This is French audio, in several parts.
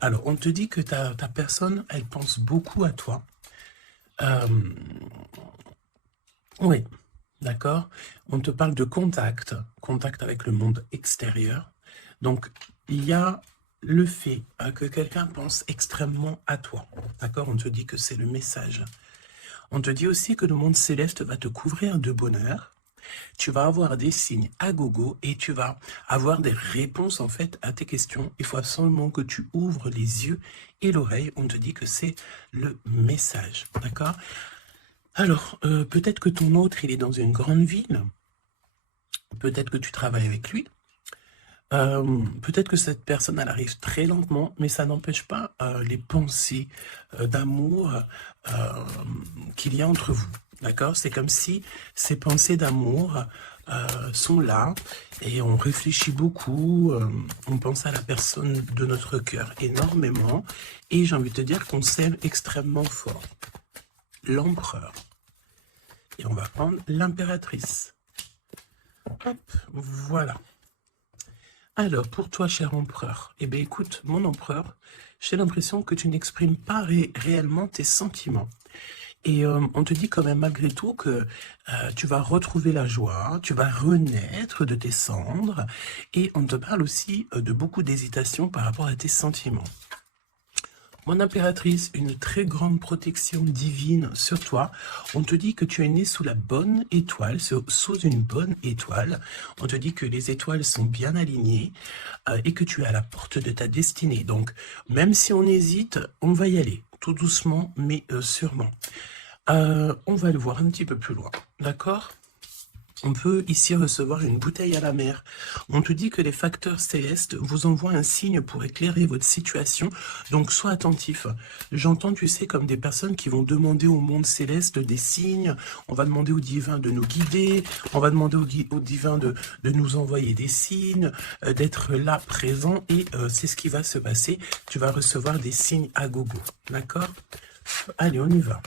Alors, on te dit que ta personne, elle pense beaucoup à toi. Euh, oui, d'accord. On te parle de contact, contact avec le monde extérieur. Donc, il y a le fait que quelqu'un pense extrêmement à toi. D'accord? On te dit que c'est le message. On te dit aussi que le monde céleste va te couvrir de bonheur. Tu vas avoir des signes à gogo et tu vas avoir des réponses en fait à tes questions. Il faut absolument que tu ouvres les yeux et l'oreille. On te dit que c'est le message, d'accord? Alors, peut-être que ton autre, il est dans une grande ville. Peut-être que tu travailles avec lui. Peut-être que cette personne, elle arrive très lentement, mais ça n'empêche pas les pensées d'amour euh, qu'il y a entre vous. D'accord? C'est comme si ces pensées d'amour sont là et on réfléchit beaucoup, on pense à la personne de notre cœur énormément et j'ai envie de te dire qu'on s'aime extrêmement fort. L'empereur. Et on va prendre l'impératrice. Hop, voilà. Alors, pour toi, cher empereur, eh bien, écoute, mon empereur, j'ai l'impression que tu n'exprimes pas réellement tes sentiments. Et on te dit quand même malgré tout que tu vas retrouver la joie, tu vas renaître de tes cendres, et on te parle aussi de beaucoup d'hésitation par rapport à tes sentiments. Mon impératrice, une très grande protection divine sur toi. On te dit que tu es né sous la bonne étoile, sous une bonne étoile. On te dit que les étoiles sont bien alignées et que tu es à la porte de ta destinée. Donc, même si on hésite, on va y aller, tout doucement, mais sûrement. On va le voir un petit peu plus loin, d'accord? On peut ici recevoir une bouteille à la mer. On te dit que les facteurs célestes vous envoient un signe pour éclairer votre situation, donc sois attentif. J'entends, tu sais, comme des personnes qui vont demander au monde céleste des signes, on va demander au divin de nous guider, on va demander au divin de nous envoyer des signes, d'être là, présent, et c'est ce qui va se passer. Tu vas recevoir des signes à gogo, d'accord? Allez, on y va.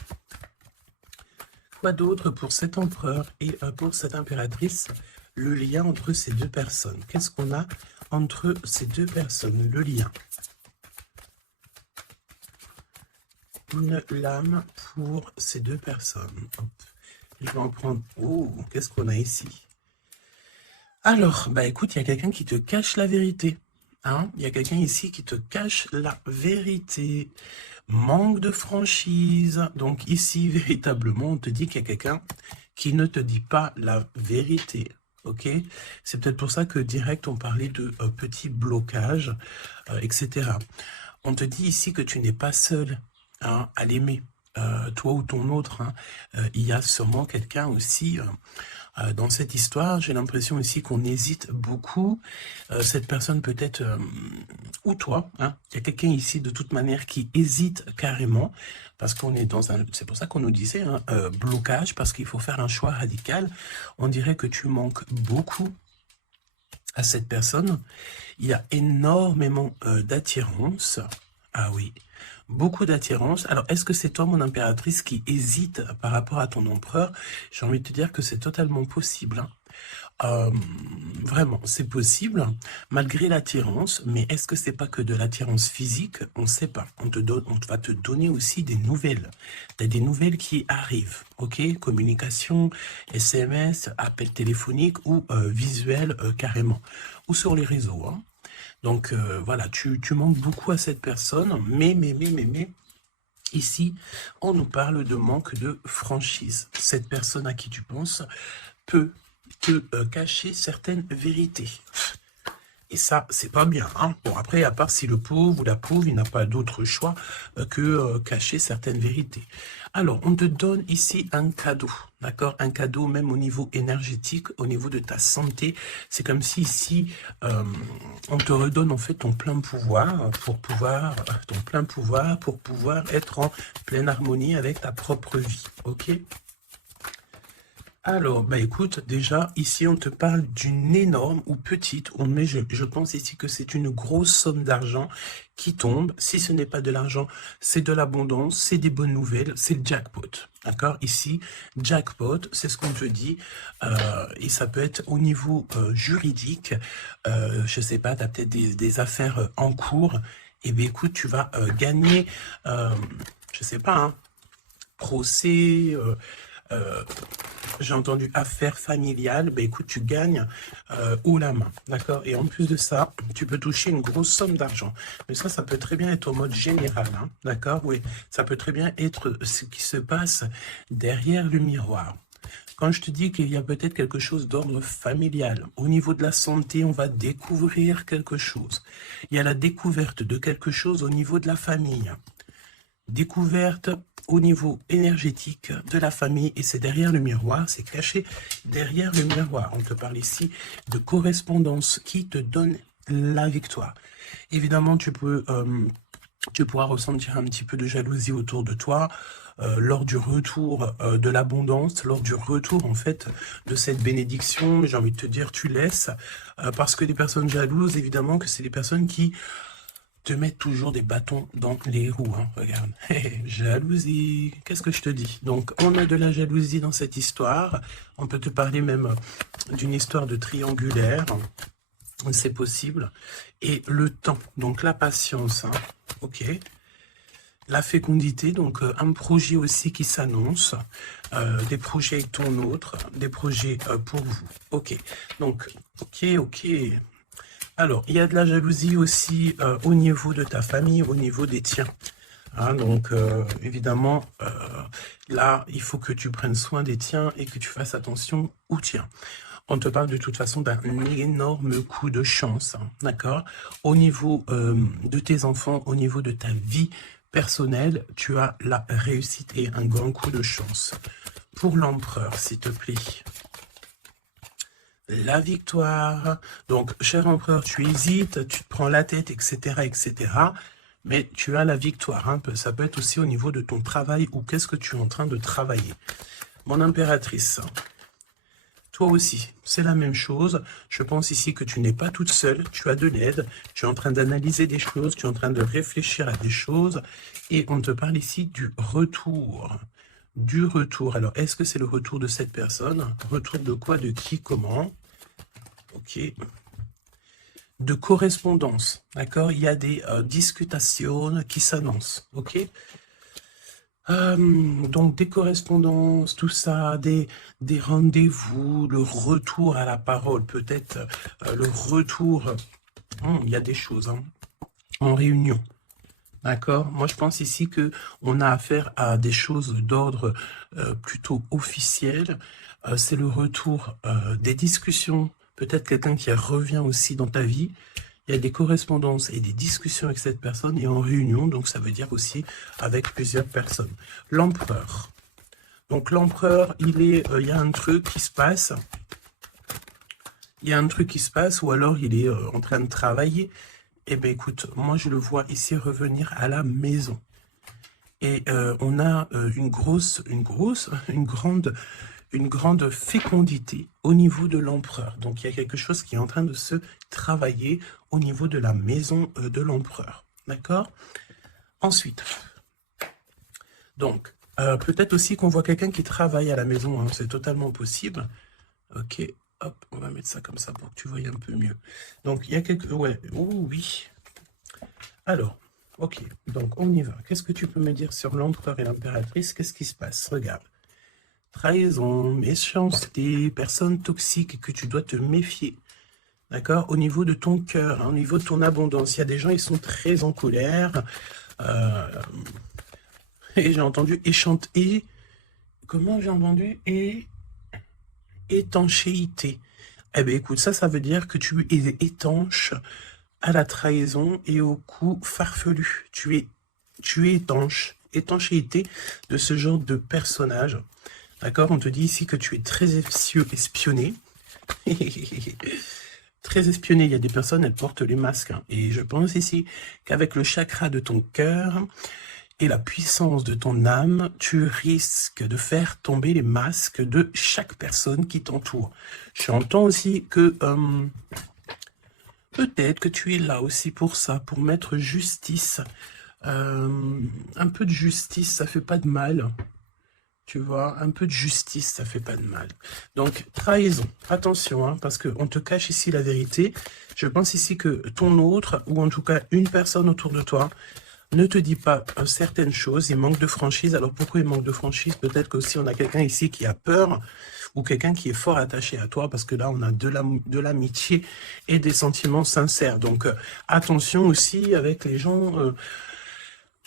Quoi d'autre pour cet empereur et pour cette impératrice, le lien entre ces deux personnes? Qu'est-ce qu'on a entre ces deux personnes? Le lien. Une lame pour ces deux personnes. Hop. Je vais en prendre... Oh, qu'est-ce qu'on a ici? Alors, bah écoute, il y a quelqu'un qui te cache la vérité. Hein? Il y a quelqu'un ici qui te cache la vérité. Manque de franchise. Donc ici, véritablement, on te dit qu'il y a quelqu'un qui ne te dit pas la vérité. Ok? C'est peut-être pour ça que direct, on parlait de petits blocages, etc. On te dit ici que tu n'es pas seul hein, à l'aimer. Toi ou ton autre, hein, il y a sûrement quelqu'un aussi dans cette histoire. J'ai l'impression aussi qu'on hésite beaucoup. Cette personne peut-être, ou toi, hein, il y a quelqu'un ici de toute manière qui hésite carrément, parce qu'on est dans un, c'est pour ça qu'on nous disait, hein, blocage, parce qu'il faut faire un choix radical. On dirait que tu manques beaucoup à cette personne. Il y a énormément d'attirance. Ah oui, beaucoup d'attirance. Alors, est-ce que c'est toi, mon impératrice, qui hésite par rapport à ton empereur? J'ai envie de te dire que c'est totalement possible. Hein. Vraiment, c'est possible, malgré l'attirance, mais est-ce que c'est pas que de l'attirance physique? On ne sait pas. On va te donner aussi des nouvelles. T'as des nouvelles qui arrivent, ok? Communication, SMS, appel téléphonique ou visuel carrément, ou sur les réseaux. Hein. Donc voilà, tu manques beaucoup à cette personne, mais, ici, on nous parle de manque de franchise. Cette personne à qui tu penses peut te cacher certaines vérités. Et ça, c'est pas bien. Hein. Bon, après, à part si le pauvre ou la pauvre, il n'a pas d'autre choix que cacher certaines vérités. Alors, on te donne ici un cadeau, d'accord? Un cadeau même au niveau énergétique, au niveau de ta santé. C'est comme si ici, on te redonne en fait ton plein pouvoir pour pouvoir être en pleine harmonie avec ta propre vie, ok? Alors, bah écoute, déjà, ici, on te parle d'une énorme ou petite, mais je pense ici que c'est une grosse somme d'argent qui tombe. Si ce n'est pas de l'argent, c'est de l'abondance, c'est des bonnes nouvelles, c'est le jackpot. D'accord? Ici, jackpot, c'est ce qu'on te dit. Et ça peut être au niveau juridique. Je sais pas, tu as peut-être des affaires en cours eh bien écoute, tu vas gagner, je sais pas, hein, procès, j'ai entendu affaires familiales, ben écoute, tu gagnes haut la main, d'accord? Et en plus de ça, tu peux toucher une grosse somme d'argent. Mais ça peut très bien être au mode général, hein, d'accord? Oui, ça peut très bien être ce qui se passe derrière le miroir. Quand je te dis qu'il y a peut-être quelque chose d'ordre familial, au niveau de la santé, on va découvrir quelque chose. Il y a la découverte de quelque chose au niveau de la famille. Découverte au niveau énergétique de la famille, et c'est derrière le miroir, c'est caché derrière le miroir. On te parle ici de correspondance qui te donne la victoire. Évidemment, tu pourras ressentir un petit peu de jalousie autour de toi lors du retour de l'abondance, lors du retour en fait de cette bénédiction. Mais j'ai envie de te dire, tu laisses, parce que les personnes jalouses, évidemment que c'est des personnes qui te mettre toujours des bâtons dans les roues, hein. Regarde, jalousie, qu'est-ce que je te dis? Donc, on a de la jalousie dans cette histoire, on peut te parler même d'une histoire de triangulaire, c'est possible, et le temps, donc la patience, hein. Ok, la fécondité, donc un projet aussi qui s'annonce, des projets avec ton autre, des projets pour vous, ok, donc, ok, alors, il y a de la jalousie aussi au niveau de ta famille, au niveau des tiens. Hein, donc, évidemment, là, il faut que tu prennes soin des tiens et que tu fasses attention aux tiens. On te parle de toute façon d'un énorme coup de chance, hein, d'accord? Au niveau de tes enfants, au niveau de ta vie personnelle, tu as la réussite et un grand coup de chance. Pour l'empereur, s'il te plaît. La victoire. Donc, cher empereur, tu hésites, tu te prends la tête, etc., etc. Mais tu as la victoire. Hein. Ça peut être aussi au niveau de ton travail ou qu'est-ce que tu es en train de travailler. Mon impératrice, toi aussi, c'est la même chose. Je pense ici que tu n'es pas toute seule, tu as de l'aide, tu es en train d'analyser des choses, tu es en train de réfléchir à des choses. Et on te parle ici du retour. Du retour. Alors, est-ce que c'est le retour de cette personne? Retour de quoi? De qui? Comment? Ok. De correspondance, d'accord? Il y a des discutations qui s'annoncent, ok? Donc des correspondances, tout ça, des rendez-vous, le retour à la parole, peut-être le retour, il y a des choses, hein, en réunion. D'accord? Moi, je pense ici que on a affaire à des choses d'ordre plutôt officiel. C'est le retour des discussions. Peut-être quelqu'un qui revient aussi dans ta vie. Il y a des correspondances et des discussions avec cette personne et en réunion. Donc, ça veut dire aussi avec plusieurs personnes. L'empereur. Donc, l'empereur, il y a un truc qui se passe. Il y a un truc qui se passe ou alors il est en train de travailler. Eh bien, écoute, moi, je le vois ici revenir à la maison. Et on a une grande fécondité au niveau de l'empereur. Donc, il y a quelque chose qui est en train de se travailler au niveau de la maison de l'empereur. D'accord? Ensuite, donc, peut-être aussi qu'on voit quelqu'un qui travaille à la maison. Hein, c'est totalement possible. Ok. Hop, on va mettre ça comme ça pour que tu voyes un peu mieux. Donc, il y a quelques... Ouais, oh, oui. Alors, ok, donc on y va. Qu'est-ce que tu peux me dire sur l'empereur et l'impératrice? Qu'est-ce qui se passe? Regarde. Trahison, méchanceté, personnes toxiques que tu dois te méfier. D'accord? Au niveau de ton cœur, hein, au niveau de ton abondance. Il y a des gens, ils sont très en colère. Et j'ai entendu échanter... Comment j'ai entendu? Étanchéité. Eh bien, écoute, ça veut dire que tu es étanche à la trahison et au coup farfelu. Tu es étanche. Étanchéité de ce genre de personnage. D'accord? On te dit ici que tu es très espionné. Très espionné. Il y a des personnes, elles portent les masques. Hein. Et je pense ici qu'avec le chakra de ton cœur et la puissance de ton âme, tu risques de faire tomber les masques de chaque personne qui t'entoure. J'entends aussi que peut-être que tu es là aussi pour ça, pour mettre justice. Un peu de justice, ça fait pas de mal. Tu vois, un peu de justice, ça fait pas de mal. Donc, trahison, attention, hein, parce qu'on te cache ici la vérité. Je pense ici que ton autre, ou en tout cas une personne autour de toi, ne te dit pas certaines choses, il manque de franchise. Alors pourquoi il manque de franchise? Peut-être qu'aussi on a quelqu'un ici qui a peur, ou quelqu'un qui est fort attaché à toi, parce que là on a de l'amitié et des sentiments sincères. Donc attention aussi avec les gens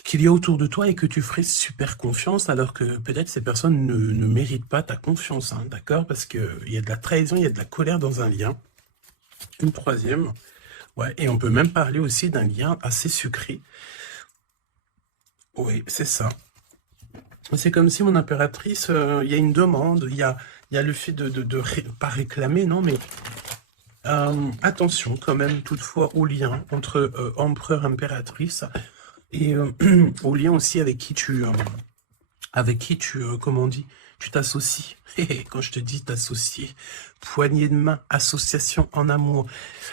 qu'il y a autour de toi et que tu ferais super confiance, alors que peut-être ces personnes ne méritent pas ta confiance, hein, d'accord? Parce qu'il y a de la trahison, il y a de la colère dans un lien. Une troisième, ouais, et on peut même parler aussi d'un lien assez sucré. Oui, c'est ça. C'est comme si mon impératrice, il y a une demande, il y a le fait pas réclamer, non, mais attention quand même toutefois au lien entre empereur-impératrice et au lien aussi avec qui tu, comment on dit, tu t'associes. Quand je te dis t'associer, poignée de main, association en amour.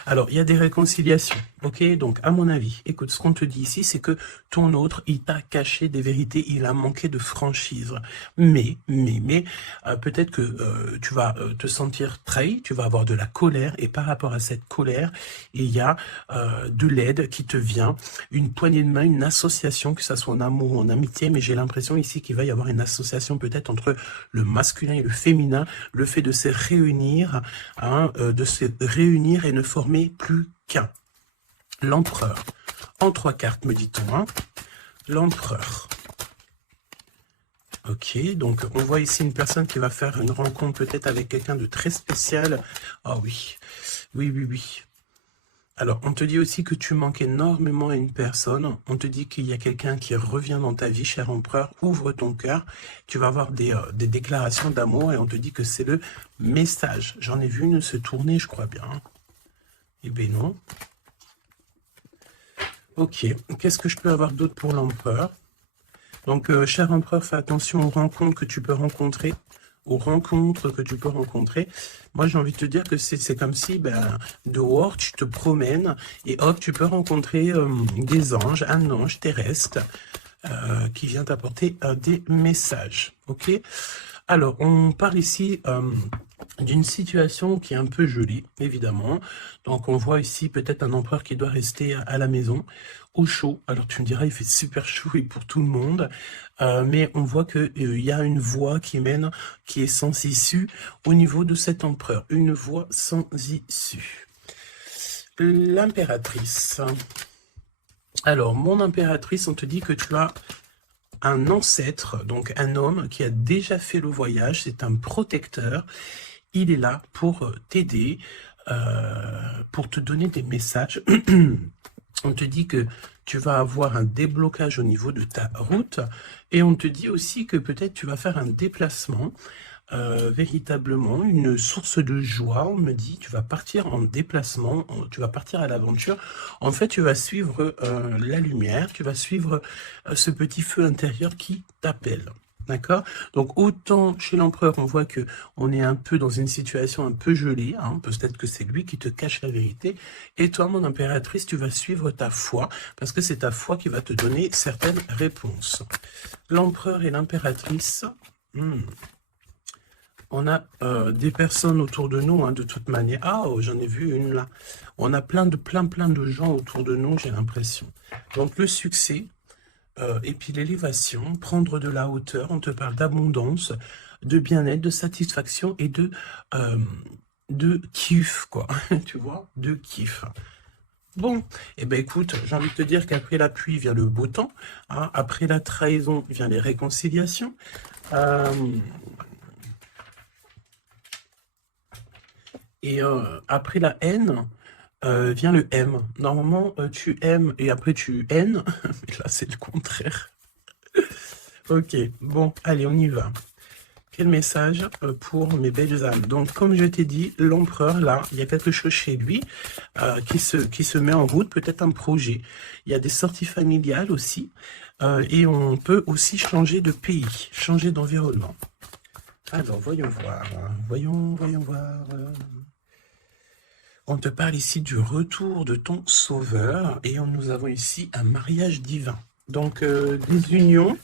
Alors, il y a des réconciliations, ok? Donc, à mon avis, écoute, ce qu'on te dit ici, c'est que ton autre, il t'a caché des vérités, il a manqué de franchise. Mais, peut-être que tu vas te sentir trahi, tu vas avoir de la colère, et par rapport à cette colère, il y a de l'aide qui te vient, une poignée de main, une association, que ça soit en amour ou en amitié, mais j'ai l'impression ici qu'il va y avoir une association peut-être entre le masculin et le féminin, le fait de se réunir, hein, et ne former plus qu'un. L'empereur. En 3 cartes, me dit-on, hein. L'empereur. Ok, donc on voit ici une personne qui va faire une rencontre peut-être avec quelqu'un de très spécial. Ah oui, oui. Alors, on te dit aussi que tu manques énormément à une personne. On te dit qu'il y a quelqu'un qui revient dans ta vie, cher empereur. Ouvre ton cœur. Tu vas avoir des déclarations d'amour et on te dit que c'est le message. J'en ai vu une se tourner, je crois bien. Eh bien non. Ok, qu'est-ce que je peux avoir d'autre pour l'empereur? Donc, cher empereur, fais attention aux rencontres que tu peux rencontrer. Moi, j'ai envie de te dire que c'est comme si, dehors, tu te promènes et hop, tu peux rencontrer des anges, un ange terrestre qui vient t'apporter des messages, ok? Alors, on parle ici d'une situation qui est un peu jolie, évidemment. Donc, on voit ici peut-être un empereur qui doit rester à la maison, au chaud. Alors, tu me diras, il fait super chaud et pour tout le monde. Mais on voit qu'il y a une voie qui mène, qui est sans issue au niveau de cet empereur. Une voie sans issue. L'impératrice. Alors, mon impératrice, on te dit que tu as un ancêtre, donc un homme qui a déjà fait le voyage, c'est un protecteur. Il est là pour t'aider, pour te donner des messages. On te dit que tu vas avoir un déblocage au niveau de ta route et on te dit aussi que peut-être tu vas faire un déplacement, véritablement une source de joie. On me dit tu vas partir en déplacement, tu vas partir à l'aventure. En fait, tu vas suivre la lumière, tu vas suivre ce petit feu intérieur qui t'appelle. D'accord? Donc, autant chez l'empereur, on voit que on est un peu dans une situation un peu gelée, hein, peut-être que c'est lui qui te cache la vérité, et toi, mon impératrice, tu vas suivre ta foi, parce que c'est ta foi qui va te donner certaines réponses. L'empereur et l'impératrice, on a des personnes autour de nous, hein, de toute manière. Ah, oh, j'en ai vu une là. On a plein de gens autour de nous, j'ai l'impression. Donc, le succès... et puis l'élévation, prendre de la hauteur, on te parle d'abondance, de bien-être, de satisfaction et de kiff, quoi. Tu vois, de kiff. Bon, eh ben écoute, j'ai envie de te dire qu'après la pluie vient le beau temps, hein, après la trahison vient les réconciliations. Et après la haine, vient le M. Normalement, tu aimes et après tu haines. Mais là, c'est le contraire. Ok, bon, allez, on y va. Quel message pour mes belles âmes? Donc, comme je t'ai dit, l'empereur, là, il y a quelque chose chez lui qui se met en route, peut-être un projet. Il y a des sorties familiales aussi. Et on peut aussi changer de pays, changer d'environnement. Alors, voyons voir. Voyons voir. On te parle ici du retour de ton sauveur et nous avons ici un mariage divin. Donc, des unions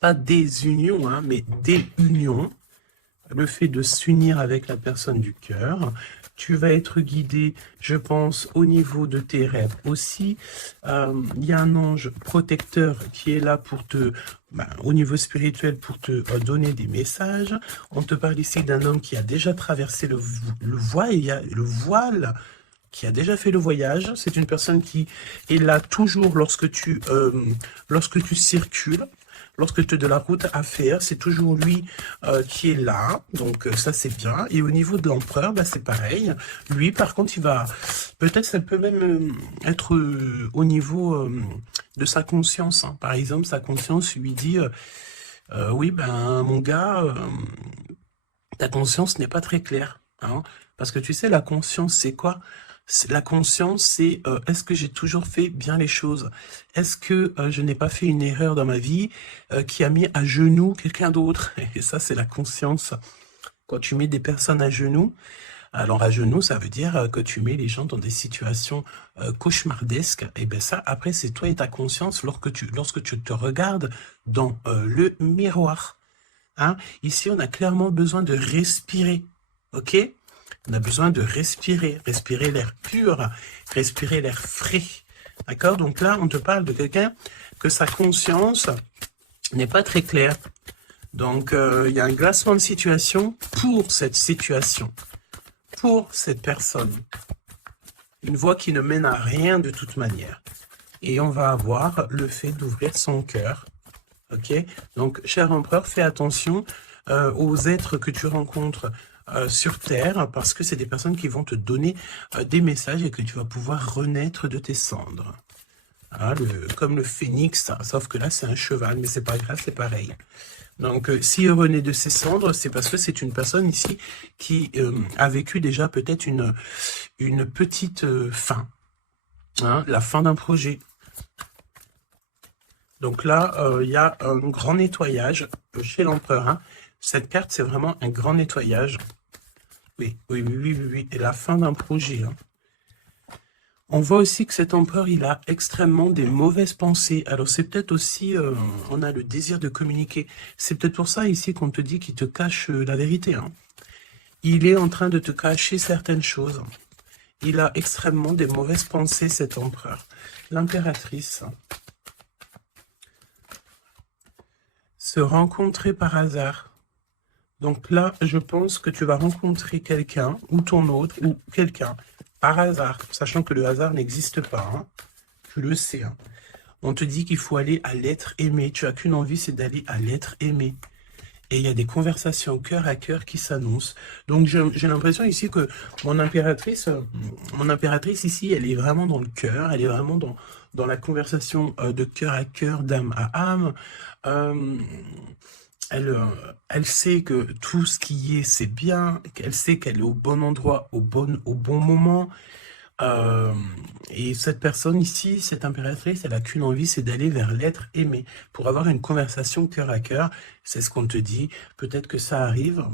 pas des unions, hein, mais des unions. Le fait de s'unir avec la personne du cœur. Tu vas être guidé, je pense, au niveau de tes rêves aussi. Il y a un ange protecteur qui est là pour te, au niveau spirituel, pour te donner des messages. On te parle ici d'un homme qui a déjà traversé le voile, qui a déjà fait le voyage. C'est une personne qui est là toujours lorsque tu circules. Lorsque tu as de la route à faire, c'est toujours lui qui est là. Donc ça, c'est bien. Et au niveau de l'empereur, c'est pareil. Lui, par contre, il va... Peut-être ça peut même être au niveau de sa conscience. Hein. Par exemple, sa conscience lui dit oui, mon gars, ta conscience n'est pas très claire. Hein. Parce que tu sais, la conscience, c'est quoi? La conscience, c'est est-ce que j'ai toujours fait bien les choses? Est-ce que je n'ai pas fait une erreur dans ma vie qui a mis à genoux quelqu'un d'autre? Et ça, c'est la conscience. Quand tu mets des personnes à genoux, alors à genoux, ça veut dire que tu mets les gens dans des situations cauchemardesques. Et bien ça, après, c'est toi et ta conscience lorsque tu te regardes dans le miroir. Hein? Ici, on a clairement besoin de respirer. OK? On a besoin de respirer l'air pur, respirer l'air frais. D'accord? Donc là, on te parle de quelqu'un que sa conscience n'est pas très claire. Donc, il y a un glacement de situation pour cette situation, pour cette personne. Une voie qui ne mène à rien de toute manière. Et on va avoir le fait d'ouvrir son cœur. OK? Donc, cher empereur, fais attention aux êtres que tu rencontres sur Terre, parce que c'est des personnes qui vont te donner des messages et que tu vas pouvoir renaître de tes cendres. Hein, comme le phénix, sauf que là c'est un cheval, mais c'est pas grave, c'est pareil. Donc s'il renaît de ses cendres, c'est parce que c'est une personne ici qui a vécu déjà peut-être une petite fin, hein, la fin d'un projet. Donc là, il y a un grand nettoyage chez l'empereur. Hein. Cette carte, c'est vraiment un grand nettoyage. Oui. Et la fin d'un projet. Hein. On voit aussi que cet empereur, il a extrêmement des mauvaises pensées. Alors c'est peut-être aussi, on a le désir de communiquer. C'est peut-être pour ça ici qu'on te dit qu'il te cache la vérité. Hein. Il est en train de te cacher certaines choses. Il a extrêmement des mauvaises pensées, cet empereur. L'impératrice. Se rencontrer par hasard. Donc là, je pense que tu vas rencontrer quelqu'un, ou ton autre, ou quelqu'un, par hasard, sachant que le hasard n'existe pas. Hein. Tu le sais. Hein. On te dit qu'il faut aller à l'être aimé. Tu n'as qu'une envie, c'est d'aller à l'être aimé. Et il y a des conversations cœur à cœur qui s'annoncent. Donc j'ai l'impression ici que mon impératrice ici, elle est vraiment dans le cœur, elle est vraiment dans la conversation de cœur à cœur, d'âme à âme. Elle sait que tout ce qui est, c'est bien, qu'elle sait qu'elle est au bon endroit, au bon moment. Et cette personne ici, cette impératrice, elle n'a qu'une envie, c'est d'aller vers l'être aimé, pour avoir une conversation cœur à cœur. C'est ce qu'on te dit. Peut-être que ça arrive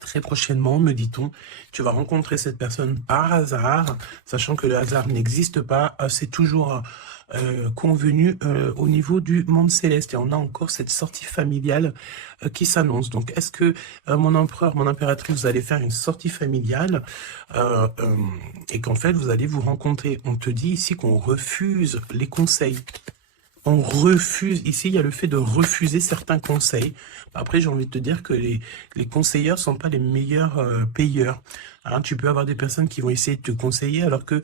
très prochainement, me dit-on. Tu vas rencontrer cette personne par hasard, sachant que le hasard n'existe pas. C'est toujours convenu au niveau du monde céleste. Et on a encore cette sortie familiale qui s'annonce. Donc, est-ce que mon empereur, mon impératrice, vous allez faire une sortie familiale et qu'en fait, vous allez vous rencontrer? On te dit ici qu'on refuse les conseils. On refuse, ici il y a le fait de refuser certains conseils. Après j'ai envie de te dire que les conseilleurs sont pas les meilleurs payeurs. Hein, tu peux avoir des personnes qui vont essayer de te conseiller alors que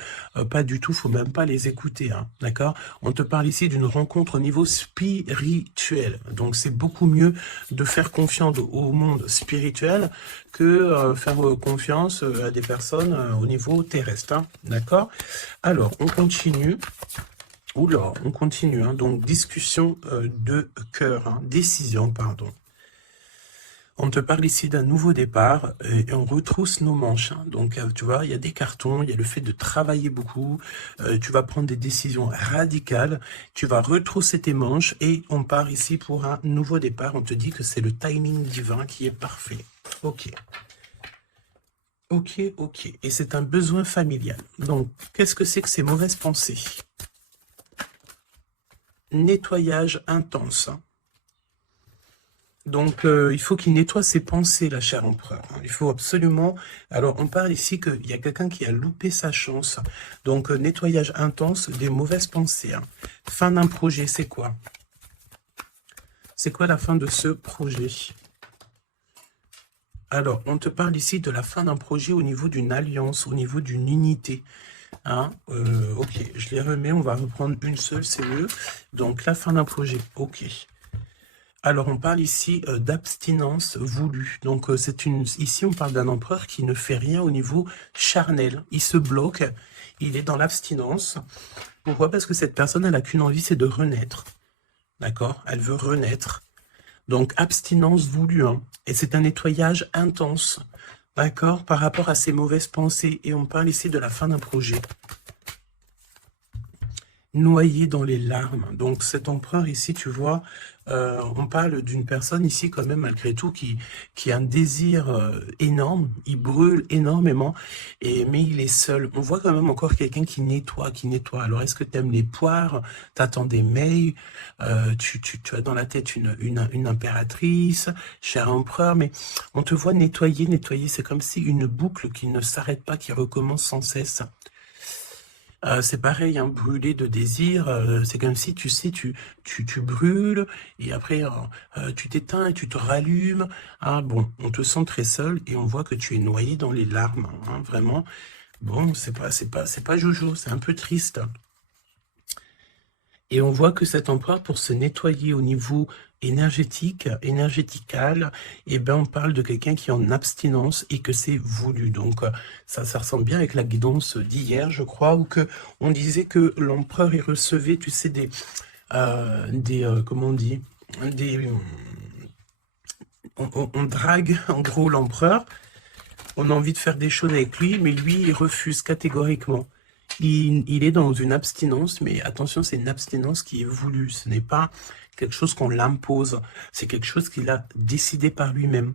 pas du tout, faut même pas les écouter. Hein, d'accord? On te parle ici d'une rencontre au niveau spirituel. Donc c'est beaucoup mieux de faire confiance au monde spirituel que faire confiance à des personnes au niveau terrestre. Hein, d'accord? Alors on continue. Oula, on continue, hein. Donc discussion de cœur, hein. Décision, pardon. On te parle ici d'un nouveau départ et on retrousse nos manches. Hein. Donc tu vois, il y a des cartons, il y a le fait de travailler beaucoup, tu vas prendre des décisions radicales, tu vas retrousser tes manches et on part ici pour un nouveau départ. On te dit que c'est le timing divin qui est parfait. Ok. Ok. Et c'est un besoin familial. Donc, qu'est-ce que c'est que ces mauvaises pensées? Nettoyage intense. Donc, il faut qu'il nettoie ses pensées, la chère empereur. Il faut absolument... Alors, on parle ici qu'il y a quelqu'un qui a loupé sa chance. Donc, nettoyage intense des mauvaises pensées. Fin d'un projet, c'est quoi? C'est quoi la fin de ce projet? Alors, on te parle ici de la fin d'un projet au niveau d'une alliance, au niveau d'une unité. Ok, je les remets, on va reprendre une seule, c'est mieux. Donc, la fin d'un projet, ok. Alors, on parle ici d'abstinence voulue. Donc, ici, on parle d'un empereur qui ne fait rien au niveau charnel. Il se bloque, il est dans l'abstinence. Pourquoi? Parce que cette personne, elle n'a qu'une envie, c'est de renaître. D'accord? Elle veut renaître. Donc, abstinence voulue. Et c'est un nettoyage intense. D'accord? Par rapport à ses mauvaises pensées. Et on parle ici de la fin d'un projet. Noyé dans les larmes. Donc cet empereur ici, tu vois, on parle d'une personne ici quand même malgré tout qui a un désir énorme, il brûle énormément, mais il est seul. On voit quand même encore quelqu'un qui nettoie, Alors est-ce que tu aimes les poires? T'attends des mails, tu as dans la tête une impératrice, cher empereur, mais on te voit nettoyer, c'est comme si une boucle qui ne s'arrête pas, qui recommence sans cesse. C'est pareil, brûler de désir, c'est comme si, tu sais, tu brûles, et après, tu t'éteins et tu te rallumes. Bon, on te sent très seul, et on voit que tu es noyé dans les larmes, vraiment. Bon, c'est pas jojo, c'est un peu triste. Et on voit que cet empereur, pour se nettoyer au niveau énergétical, on parle de quelqu'un qui est en abstinence et que c'est voulu. Donc, ça ressemble bien avec la guidance d'hier, je crois, où on disait que l'empereur, il recevait, tu sais, comment on dit, on drague, en gros, l'empereur. On a envie de faire des choses avec lui, mais lui, il refuse catégoriquement. Il est dans une abstinence, mais attention, c'est une abstinence qui est voulue. Ce n'est pas quelque chose qu'on l'impose. C'est quelque chose qu'il a décidé par lui-même.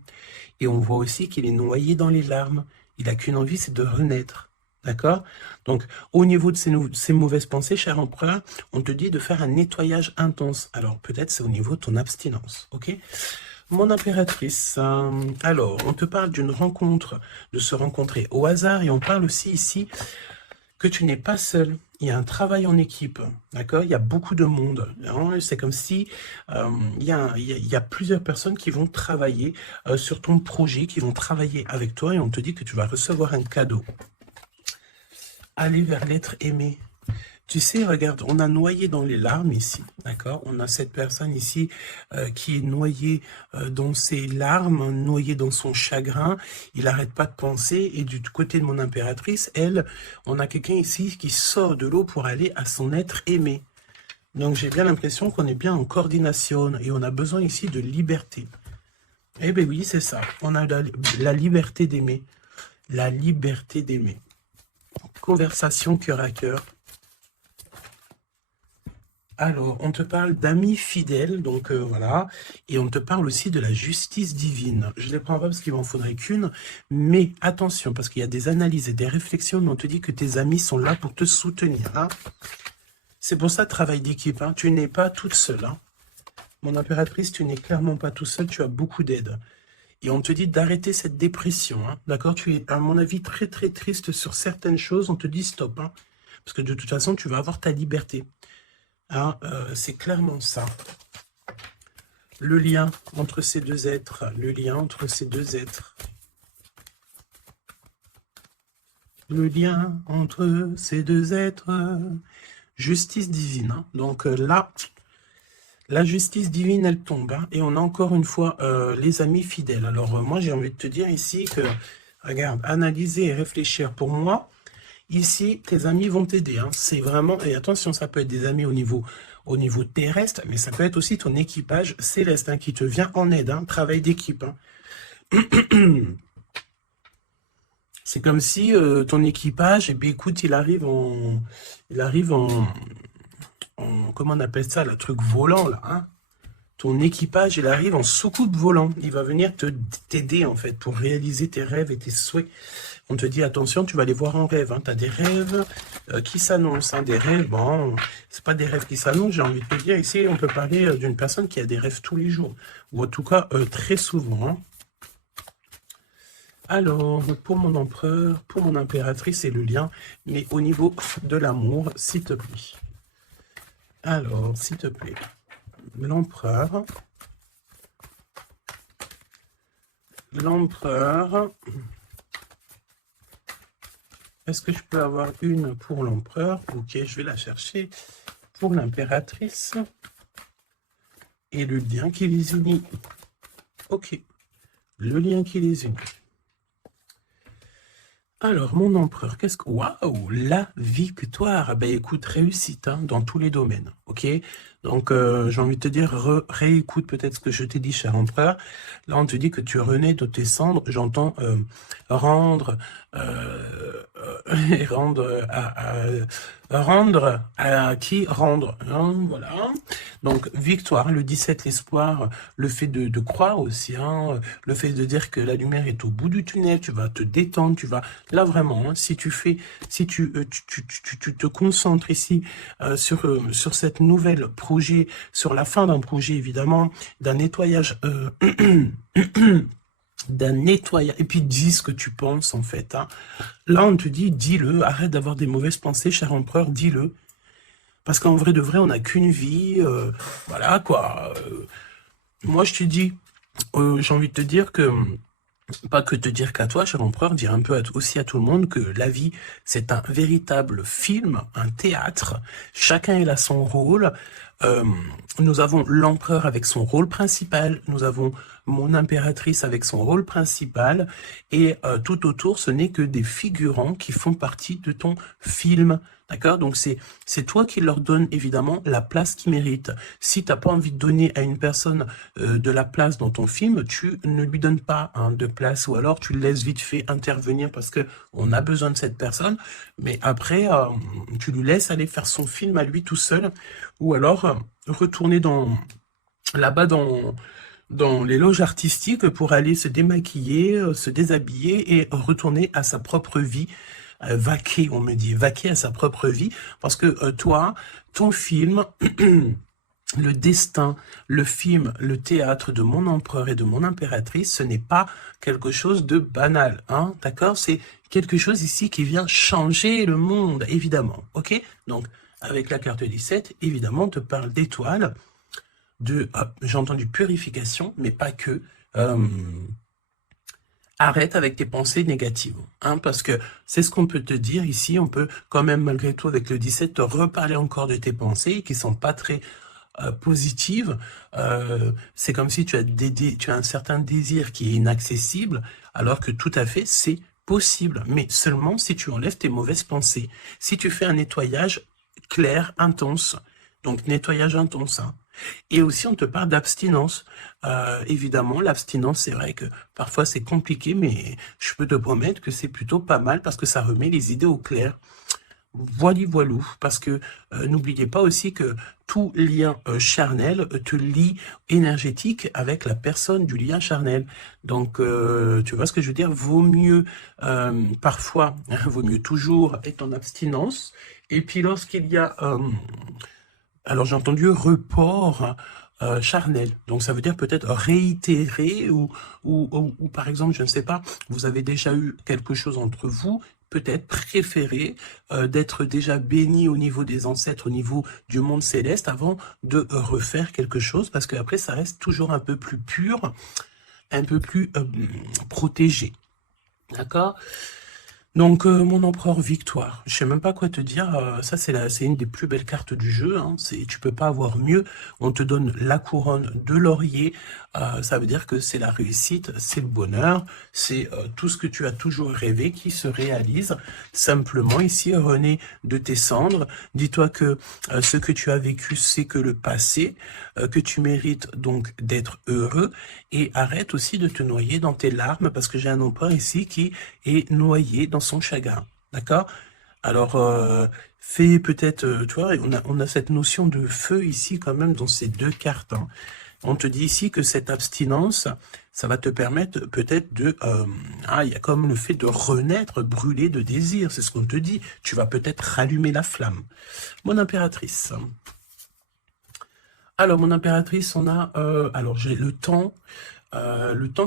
Et on voit aussi qu'il est noyé dans les larmes. Il n'a qu'une envie, c'est de renaître. D'accord? Donc, au niveau de ces mauvaises pensées, cher empereur, on te dit de faire un nettoyage intense. Alors, peut-être c'est au niveau de ton abstinence. Ok? Mon impératrice, alors, on te parle d'une rencontre, de se rencontrer au hasard, et on parle aussi ici que tu n'es pas seul. Il y a un travail en équipe, d'accord? Il y a beaucoup de monde. C'est comme si il y a plusieurs personnes qui vont travailler sur ton projet, qui vont travailler avec toi, et on te dit que tu vas recevoir un cadeau. Aller vers l'être aimé. Tu sais, regarde, on a noyé dans les larmes ici, d'accord? On a cette personne ici qui est noyée dans ses larmes, noyée dans son chagrin. Il n'arrête pas de penser. Et du côté de mon impératrice, elle, on a quelqu'un ici qui sort de l'eau pour aller à son être aimé. Donc, j'ai bien l'impression qu'on est bien en coordination et on a besoin ici de liberté. Eh bien oui, c'est ça. On a la liberté d'aimer. La liberté d'aimer. Conversation cœur à cœur. Alors, on te parle d'amis fidèles, donc voilà, et on te parle aussi de la justice divine. Je ne les prends pas parce qu'il m'en faudrait qu'une, mais attention, parce qu'il y a des analyses et des réflexions, mais on te dit que tes amis sont là pour te soutenir. C'est pour ça, travail d'équipe, tu n'es pas toute seule. Mon impératrice, tu n'es clairement pas tout seul, tu as beaucoup d'aide. Et on te dit d'arrêter cette dépression, d'accord? Tu es, à mon avis, très très triste sur certaines choses, on te dit stop, parce que de toute façon, tu vas avoir ta liberté. C'est clairement ça. Le lien entre ces deux êtres. Le lien entre ces deux êtres. Le lien entre ces deux êtres. Justice divine. Donc là, la justice divine, elle tombe. Et on a encore une fois les amis fidèles. Alors moi, j'ai envie de te dire ici que, regarde, analyser et réfléchir. Pour moi, ici, tes amis vont t'aider. C'est vraiment, et attention, ça peut être des amis au niveau terrestre, mais ça peut être aussi ton équipage céleste qui te vient en aide, travail d'équipe. C'est comme si ton équipage, écoute, il arrive en, comment on appelle ça, le truc volant, là, Ton équipage, il arrive en soucoupe volant. Il va venir t'aider, en fait, pour réaliser tes rêves et tes souhaits. On te dit, attention, tu vas les voir en rêve. Hein. Tu as des rêves qui s'annoncent. Hein. Des rêves, bon, c'est pas des rêves qui s'annoncent, j'ai envie de te dire. Ici, on peut parler d'une personne qui a des rêves tous les jours. Ou en tout cas, très souvent. Hein. Alors, pour mon empereur, pour mon impératrice, c'est le lien. Mais au niveau de l'amour, s'il te plaît. Alors, s'il te plaît. L'empereur. L'empereur. Est-ce que je peux avoir une pour l'empereur? Ok, je vais la chercher. Pour l'impératrice. Et le lien qui les unit. Ok. Le lien qui les unit. Alors, mon empereur, qu'est-ce que... Waouh, la victoire. Ben écoute, réussite hein, dans tous les domaines, ok? Donc, j'ai envie de te dire, réécoute peut-être ce que je t'ai dit, cher empereur. Là, on te dit que tu renais de tes cendres. J'entends rendre, et rendre à qui rendre. Hein, voilà. Donc, victoire, le 17, l'espoir, le fait de croire aussi, hein, le fait de dire que la lumière est au bout du tunnel, tu vas te détendre, tu vas... Là, vraiment, hein, si tu te concentres ici sur cette nouvelle projet, sur la fin d'un projet, évidemment, d'un nettoyage... d'un nettoyage, et puis dis ce que tu penses, en fait. Hein. Là, on te dit, dis-le, arrête d'avoir des mauvaises pensées, cher empereur, dis-le. Parce qu'en vrai de vrai, on n'a qu'une vie, voilà, quoi. Moi, je te dis, j'ai envie de te dire que, pas que te dire qu'à toi, cher empereur, dire un peu aussi à tout le monde que la vie, c'est un véritable film, un théâtre. Chacun il a son rôle. Nous avons l'empereur avec son rôle principal. Nous avons mon impératrice avec son rôle principal. Et tout autour, ce n'est que des figurants qui font partie de ton film. D'accord? Donc, c'est toi qui leur donne, évidemment, la place qu'ils méritent. Si tu n'as pas envie de donner à une personne de la place dans ton film, tu ne lui donnes pas hein, de place ou alors tu le laisses vite fait intervenir parce que on a besoin de cette personne. Mais après, tu lui laisses aller faire son film à lui tout seul ou alors retourner là-bas dans les loges artistiques pour aller se démaquiller, se déshabiller et retourner à sa propre vie. Vaquer, on me dit, vaquer à sa propre vie, parce que toi, ton film, le destin, le film, le théâtre de mon empereur et de mon impératrice, ce n'est pas quelque chose de banal, hein, d'accord? C'est quelque chose ici qui vient changer le monde, évidemment, ok? Donc, avec la carte 17, évidemment, on te parle d'étoiles, j'ai entendu purification, mais pas que, arrête avec tes pensées négatives, hein, parce que c'est ce qu'on peut te dire ici, on peut quand même malgré tout avec le 17 te reparler encore de tes pensées qui sont pas très positives, c'est comme si tu as un certain désir qui est inaccessible, alors que tout à fait c'est possible, mais seulement si tu enlèves tes mauvaises pensées, si tu fais un nettoyage clair, intense, donc nettoyage intense, hein. Et aussi, on te parle d'abstinence. Évidemment, l'abstinence, c'est vrai que parfois c'est compliqué, mais je peux te promettre que c'est plutôt pas mal parce que ça remet les idées au clair. Voilou, parce que n'oubliez pas aussi que tout lien charnel te lie énergétique avec la personne du lien charnel. Donc, tu vois ce que je veux dire? Vaut mieux parfois, vaut mieux toujours être en abstinence. Et puis lorsqu'il y a... alors j'ai entendu report charnel, donc ça veut dire peut-être réitérer ou par exemple, je ne sais pas, vous avez déjà eu quelque chose entre vous, peut-être préférer d'être déjà béni au niveau des ancêtres, au niveau du monde céleste, avant de refaire quelque chose, parce qu'après ça reste toujours un peu plus pur, un peu plus protégé, d'accord? Donc, mon empereur victoire, je sais même pas quoi te dire, ça c'est une des plus belles cartes du jeu, hein, tu peux pas avoir mieux, on te donne la couronne de laurier, ça veut dire que c'est la réussite, c'est le bonheur, c'est tout ce que tu as toujours rêvé qui se réalise, simplement ici René de tes cendres, dis-toi que ce que tu as vécu c'est que le passé, que tu mérites donc d'être heureux, et arrête aussi de te noyer dans tes larmes, parce que j'ai un empereur ici qui est noyé dans son chagrin, d'accord? Alors, fais peut-être, tu vois, on a cette notion de feu ici quand même dans ces deux cartes, hein. On te dit ici que cette abstinence, ça va te permettre peut-être de... il y a comme le fait de renaître, brûler de désir, c'est ce qu'on te dit. Tu vas peut-être rallumer la flamme. Mon impératrice. Alors, mon impératrice, on a... alors, j'ai le temps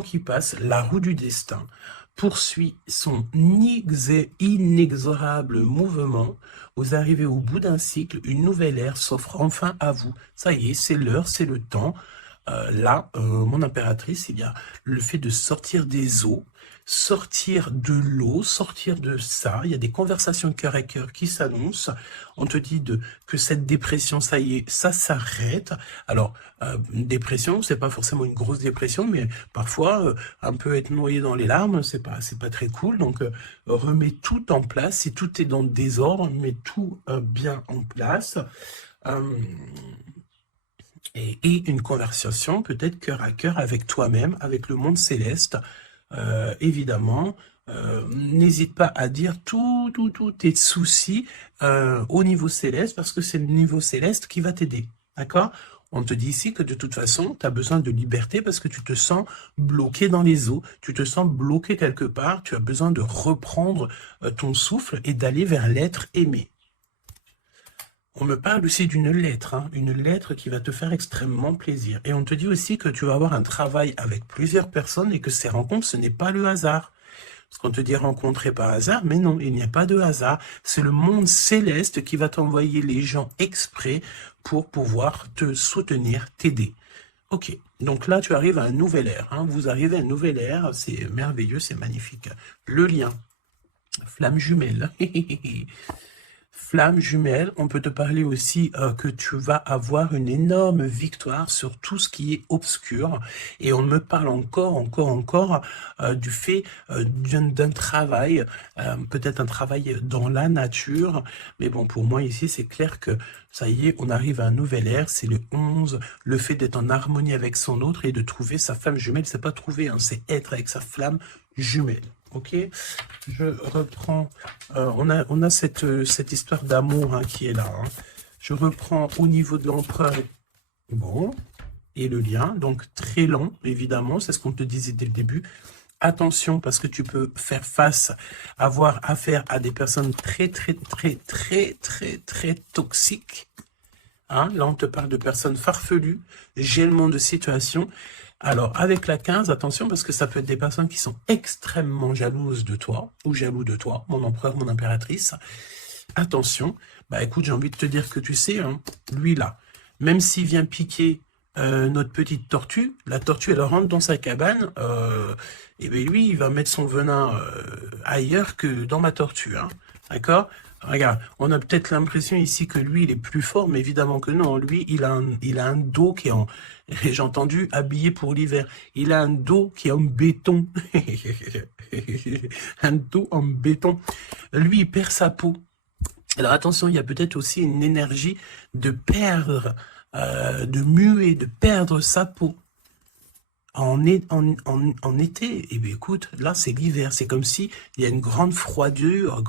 qui passe, la roue du destin poursuit son inexorable mouvement. Vous arrivez au bout d'un cycle, une nouvelle ère s'offre enfin à vous. Ça y est, c'est l'heure, c'est le temps. Là, mon impératrice, il y a le fait de sortir des eaux, sortir de l'eau, sortir de ça. Il y a des conversations cœur à cœur qui s'annoncent. On te dit que cette dépression, ça y est, ça s'arrête. Alors, dépression, c'est pas forcément une grosse dépression, mais parfois, un peu être noyé dans les larmes, c'est pas très cool. Donc, remets tout en place. Si tout est dans le désordre, mets tout bien en place. Et une conversation peut-être cœur à cœur avec toi-même, avec le monde céleste, évidemment. N'hésite pas à dire tous tes soucis au niveau céleste, parce que c'est le niveau céleste qui va t'aider, d'accord? On te dit ici que de toute façon, tu as besoin de liberté parce que tu te sens bloqué dans les eaux, tu te sens bloqué quelque part, tu as besoin de reprendre ton souffle et d'aller vers l'être aimé. On me parle aussi d'une lettre, une lettre qui va te faire extrêmement plaisir. Et on te dit aussi que tu vas avoir un travail avec plusieurs personnes et que ces rencontres, ce n'est pas le hasard. Parce qu'on te dit rencontrer par hasard, mais non, il n'y a pas de hasard. C'est le monde céleste qui va t'envoyer les gens exprès pour pouvoir te soutenir, t'aider. Ok, donc là tu arrives à un nouvel ère. Vous arrivez à un nouvel ère, c'est merveilleux, c'est magnifique. Le lien, flamme jumelle. Flamme jumelle, on peut te parler aussi que tu vas avoir une énorme victoire sur tout ce qui est obscur. Et on me parle encore du fait d'un travail, peut-être un travail dans la nature. Mais bon, pour moi ici, c'est clair que ça y est, on arrive à un nouvel ère, c'est le 11, le fait d'être en harmonie avec son autre et de trouver sa flamme jumelle, c'est pas trouver, c'est être avec sa flamme jumelle. Ok, je reprends, on a cette histoire d'amour qui est là. Je reprends au niveau de l'empereur, bon, et le lien, donc très lent, évidemment, c'est ce qu'on te disait dès le début. Attention, parce que tu peux faire face, avoir affaire à des personnes très toxiques. Là, on te parle de personnes farfelues, gèlement de situation. Alors, avec la 15, attention, parce que ça peut être des personnes qui sont extrêmement jalouses de toi, ou jaloux de toi, mon empereur, mon impératrice. Attention, écoute, j'ai envie de te dire que tu sais, lui là, même s'il vient piquer notre petite tortue, la tortue, elle rentre dans sa cabane, et bien lui, il va mettre son venin ailleurs que dans ma tortue, d'accord? Regarde, on a peut-être l'impression ici que lui, il est plus fort, mais évidemment que non. Lui, il a un dos qui est en... J'ai entendu habillé pour l'hiver. Il a un dos qui est en béton. Un dos en béton. Lui, il perd sa peau. Alors attention, il y a peut-être aussi une énergie de perdre, de muer, de perdre sa peau. En été, et bien écoute, là c'est l'hiver, c'est comme si il y a une grande froideur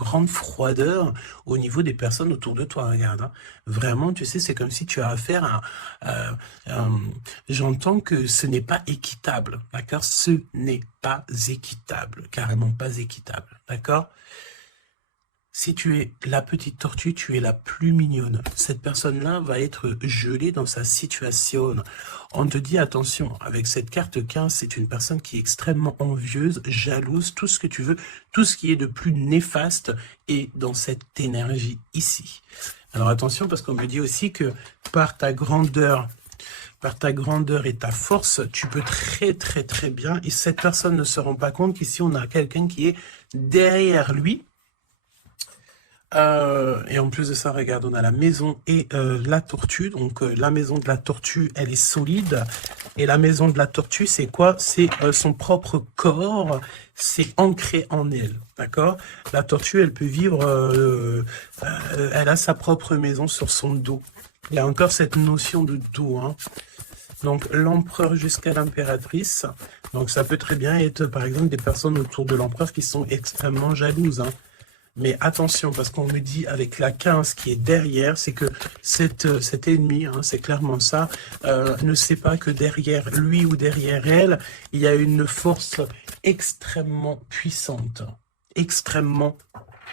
au niveau des personnes autour de toi, regarde. Vraiment, tu sais, c'est comme si tu as affaire à... J'entends que ce n'est pas équitable, d'accord? Ce n'est pas équitable, carrément pas équitable, d'accord? Si tu es la petite tortue, tu es la plus mignonne. Cette personne-là va être gelée dans sa situation. On te dit attention, avec cette carte 15, c'est une personne qui est extrêmement envieuse, jalouse, tout ce que tu veux, tout ce qui est de plus néfaste est dans cette énergie ici. Alors attention, parce qu'on me dit aussi que par ta grandeur et ta force, tu peux très bien, et cette personne ne se rend pas compte qu'ici on a quelqu'un qui est derrière lui. Et en plus de ça, regarde, on a la maison et la tortue. Donc la maison de la tortue, elle est solide. Et la maison de la tortue, c'est quoi? C'est son propre corps. C'est ancré en elle. D'accord? La tortue, elle peut vivre... elle a sa propre maison sur son dos. Il y a encore cette notion de dos. Donc l'empereur jusqu'à l'impératrice. Donc ça peut très bien être, par exemple, des personnes autour de l'empereur qui sont extrêmement jalouses. Mais attention, parce qu'on me dit avec la 15 qui est derrière, c'est que cet ennemi, hein, c'est clairement ça, ne sait pas que derrière lui ou derrière elle, il y a une force extrêmement puissante. Extrêmement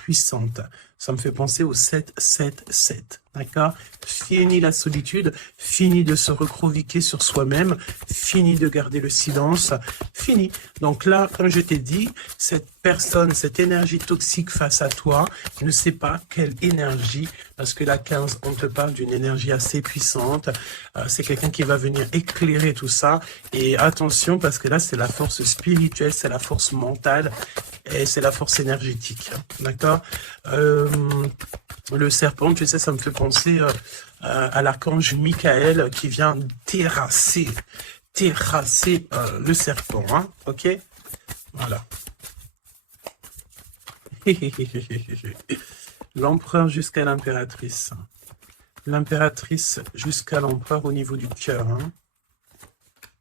puissante. Ça me fait penser au 7-7-7. D'accord? Fini la solitude, fini de se recroqueviller sur soi-même, fini de garder le silence, fini. Donc là, comme je t'ai dit, cette personne, cette énergie toxique face à toi, ne sait pas quelle énergie, parce que la 15, on te parle d'une énergie assez puissante, c'est quelqu'un qui va venir éclairer tout ça, et attention, parce que là, c'est la force spirituelle, c'est la force mentale, et c'est la force énergétique, d'accord? Le serpent, tu sais, ça me fait penser à l'archange Michael qui vient terrasser le serpent, hein, ok? Voilà. L'empereur jusqu'à l'impératrice. L'impératrice jusqu'à l'empereur au niveau du cœur, hein?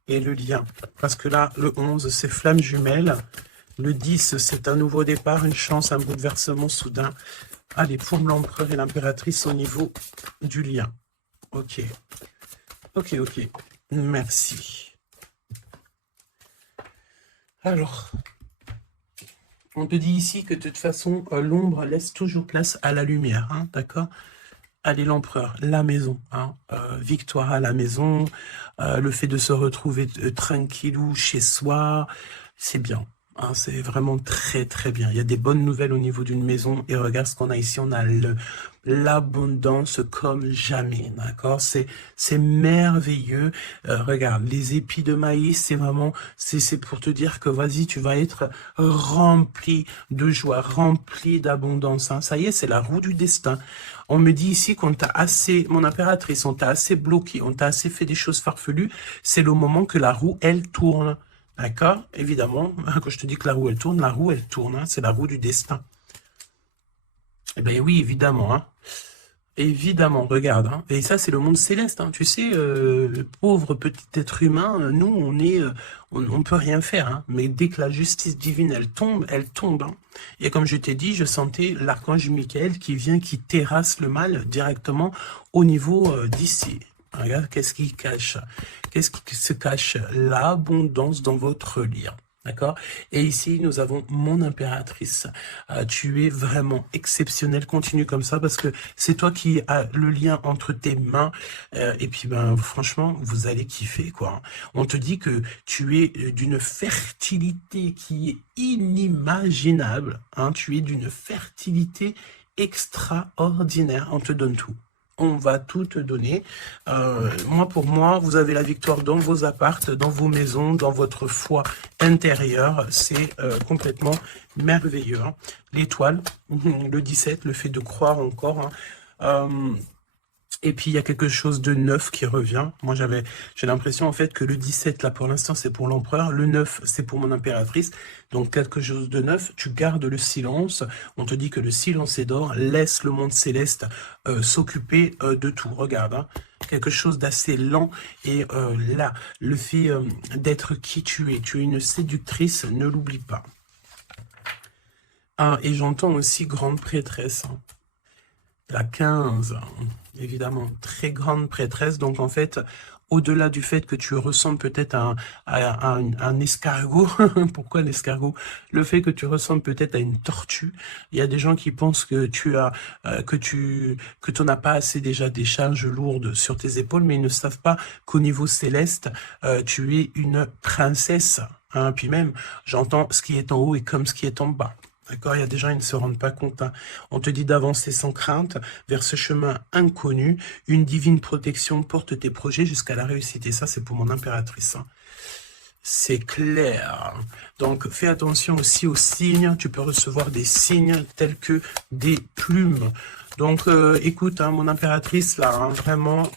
Et le lien. Parce que là, le 11, c'est flamme jumelle. Le 10, c'est un nouveau départ, une chance, un bouleversement soudain. Allez, pour l'empereur et l'impératrice au niveau du lien. Ok. Ok, ok. Merci. Alors, on te dit ici que de toute façon, l'ombre laisse toujours place à la lumière, hein, d'accord? Allez, l'empereur, la maison, hein, victoire à la maison, le fait de se retrouver tranquillou chez soi, c'est bien. Hein, c'est vraiment très très bien. Il y a des bonnes nouvelles au niveau d'une maison et regarde ce qu'on a ici. On a l'abondance comme jamais, d'accord? C'est merveilleux. Regarde, les épis de maïs, c'est vraiment, c'est pour te dire que vas-y, tu vas être rempli de joie, rempli d'abondance. Hein. Ça y est, c'est la roue du destin. On me dit ici qu'on t'a assez, mon impératrice, on t'a assez bloqué, on t'a assez fait des choses farfelues. C'est le moment que la roue, elle tourne. D'accord? Évidemment, quand je te dis que la roue, elle tourne, hein, c'est la roue du destin. Eh bien oui, évidemment, hein. Évidemment, regarde, hein. Et ça, c'est le monde céleste, hein. Tu sais, le pauvre petit être humain, nous, on peut rien faire, hein. Mais dès que la justice divine, elle tombe, hein. Et comme je t'ai dit, je sentais l'archange Michael qui vient, qui terrasse le mal directement au niveau d'ici. Regarde, qu'est-ce qui cache? Qu'est-ce qui se cache? L'abondance dans votre lien. D'accord? Et ici, nous avons mon impératrice. Tu es vraiment exceptionnel. Continue comme ça parce que c'est toi qui as le lien entre tes mains. Et puis, ben, franchement, vous allez kiffer, quoi. On te dit que tu es d'une fertilité qui est inimaginable. Hein? Tu es d'une fertilité extraordinaire. On te donne tout. On va tout te donner. Moi, pour moi, vous avez la victoire dans vos appartes, dans vos maisons, dans votre foi intérieure. C'est complètement merveilleux. Hein. L'étoile, le 17, le fait de croire encore. Hein. Et puis, il y a quelque chose de neuf qui revient. Moi, j'ai l'impression, en fait, que le 17, là, pour l'instant, c'est pour l'empereur. Le 9, c'est pour mon impératrice. Donc, quelque chose de neuf. Tu gardes le silence. On te dit que le silence est d'or. Laisse le monde céleste s'occuper de tout. Regarde, hein. Quelque chose d'assez lent. Et là, le fait d'être qui tu es une séductrice, ne l'oublie pas. Ah, et j'entends aussi grande prêtresse. Hein. La 15, évidemment, très grande prêtresse. Donc, en fait, au-delà du fait que tu ressembles peut-être à un escargot, pourquoi l'escargot? Le fait que tu ressembles peut-être à une tortue. Il y a des gens qui pensent que tu n'as pas assez déjà des charges lourdes sur tes épaules, mais ils ne savent pas qu'au niveau céleste, tu es une princesse. Hein. Puis même, j'entends ce qui est en haut et comme ce qui est en bas. D'accord, il y a des gens, ils ne se rendent pas compte. Hein. On te dit d'avancer sans crainte vers ce chemin inconnu. Une divine protection porte tes projets jusqu'à la réussite. Et ça, c'est pour mon impératrice. Hein. C'est clair. Donc, fais attention aussi aux signes. Tu peux recevoir des signes tels que des plumes. Donc, écoute, hein, mon impératrice, là, hein, vraiment...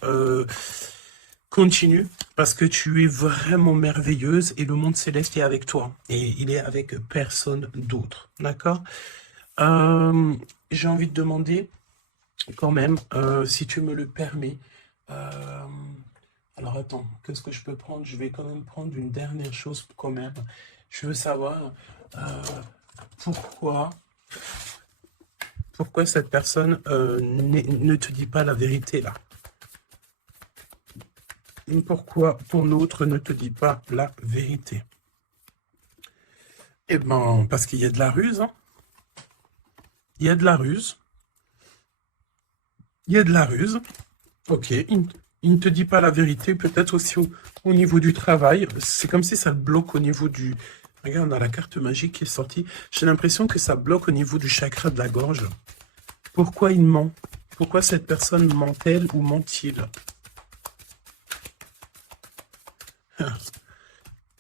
continue, parce que tu es vraiment merveilleuse et le monde céleste est avec toi. Et il est avec personne d'autre. D'accord? J'ai envie de demander, quand même, si tu me le permets. Alors attends, qu'est-ce que je peux prendre? Je vais quand même prendre une dernière chose quand même. Je veux savoir pourquoi Pourquoi cette personne ne te dit pas la vérité, là? Pourquoi ton autre ne te dit pas la vérité? Eh ben, parce qu'il y a de la ruse, hein. Il y a de la ruse. Il y a de la ruse. Ok, il ne te dit pas la vérité, peut-être aussi au niveau du travail. C'est comme si ça le bloque au niveau du... Regarde, on a la carte magique qui est sortie. J'ai l'impression que ça bloque au niveau du chakra de la gorge. Pourquoi il ment? Pourquoi cette personne ment-elle ou ment-il?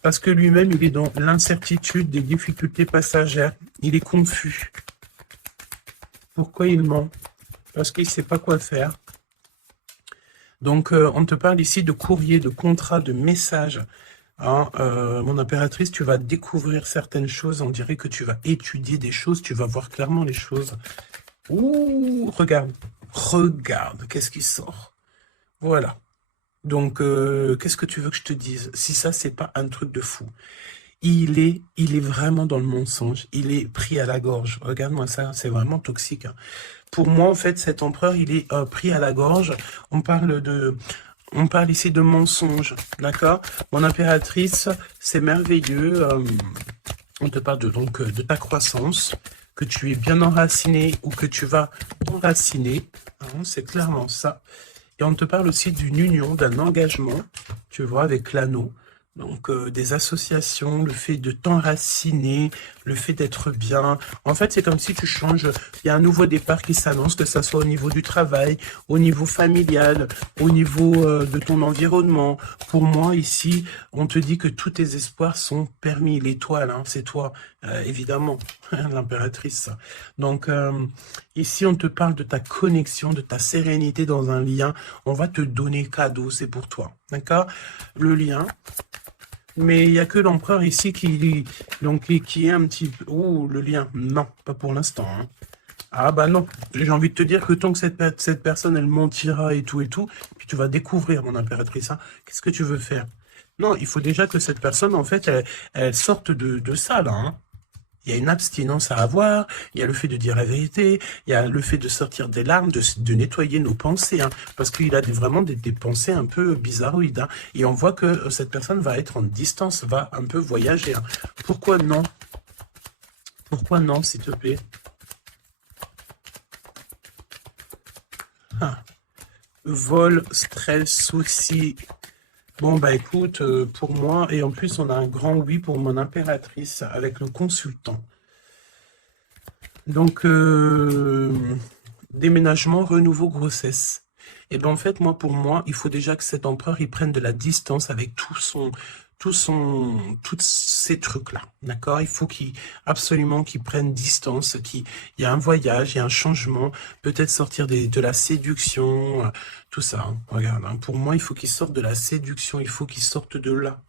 Parce que lui-même, il est dans l'incertitude, des difficultés passagères. Il est confus. Pourquoi il ment? Parce qu'il ne sait pas quoi faire. Donc, on te parle ici de courrier, de contrat, de message. Hein, mon impératrice, tu vas découvrir certaines choses. On dirait que tu vas étudier des choses. Tu vas voir clairement les choses. Ouh, regarde. Regarde, qu'est-ce qui sort? Voilà. Donc, qu'est-ce que tu veux que je te dise? Si ça, c'est pas un truc de fou. Il est vraiment dans le mensonge. Il est pris à la gorge. Regarde-moi ça, c'est vraiment toxique. Hein. Pour moi, en fait, cet empereur, il est pris à la gorge. On parle ici de mensonge, d'accord? Mon impératrice, c'est merveilleux. On te parle de ta croissance, que tu es bien enraciné ou que tu vas t'enraciner. Hein, c'est clairement ça. Et on te parle aussi d'une union, d'un engagement, tu vois, avec l'anneau. Donc, des associations, le fait de t'enraciner, le fait d'être bien. En fait, c'est comme si tu changes. Il y a un nouveau départ qui s'annonce, que ça soit au niveau du travail, au niveau familial, au niveau de ton environnement. Pour moi, ici, on te dit que tous tes espoirs sont permis. L'étoile, hein, c'est toi, évidemment, l'impératrice. Donc, ici, on te parle de ta connexion, de ta sérénité dans un lien. On va te donner cadeau, c'est pour toi. D'accord? Le lien... Mais il n'y a que l'empereur ici qui est un petit peu... Ouh, le lien. Non, pas pour l'instant. Hein. Ah bah non. J'ai envie de te dire que tant que cette personne, elle mentira et tout, puis tu vas découvrir, mon impératrice. Hein. Qu'est-ce que tu veux faire? Non, il faut déjà que cette personne, en fait, elle sorte de ça, là. Hein. Il y a une abstinence à avoir, il y a le fait de dire la vérité, il y a le fait de sortir des larmes, de nettoyer nos pensées, hein, parce qu'il a vraiment des pensées un peu bizarroïdes. Hein, et on voit que cette personne va être en distance, va un peu voyager. Hein. Pourquoi non? Pourquoi non, s'il te plaît? Ah. Vol, stress, soucis. Bon, bah écoute, pour moi, et en plus, on a un grand oui pour mon impératrice avec le consultant. Donc, déménagement, renouveau, grossesse. Et bien, en fait, pour moi, il faut déjà que cet empereur, il prenne de la distance avec tous ces trucs-là, d'accord? Il faut absolument qu'il prenne distance, il y a un voyage, il y a un changement, peut-être sortir de la séduction, tout ça. Hein. Regarde, hein, pour moi, il faut qu'il sorte de la séduction, il faut qu'il sorte de là.